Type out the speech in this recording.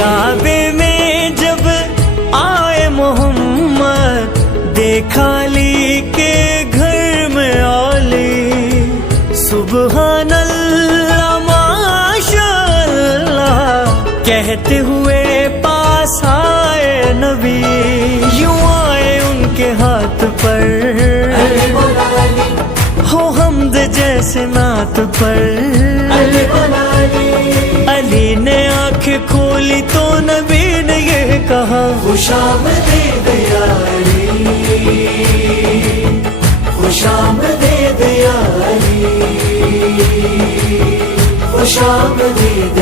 کعبے میں جب آئے محمد دیکھا علی کے گھر میں علی، سبحان اللہ ماشاء اللہ کہتے ہوئے پاس آئے نبی، یوں آئے ان کے ہاتھ پر ہو حمد جیسے نعت پر، علی نے آنکھیں کھولی تو نبی نے یہ کہا خوش آمدید یا علی، خوش آمدید یا علی، خوش آمدید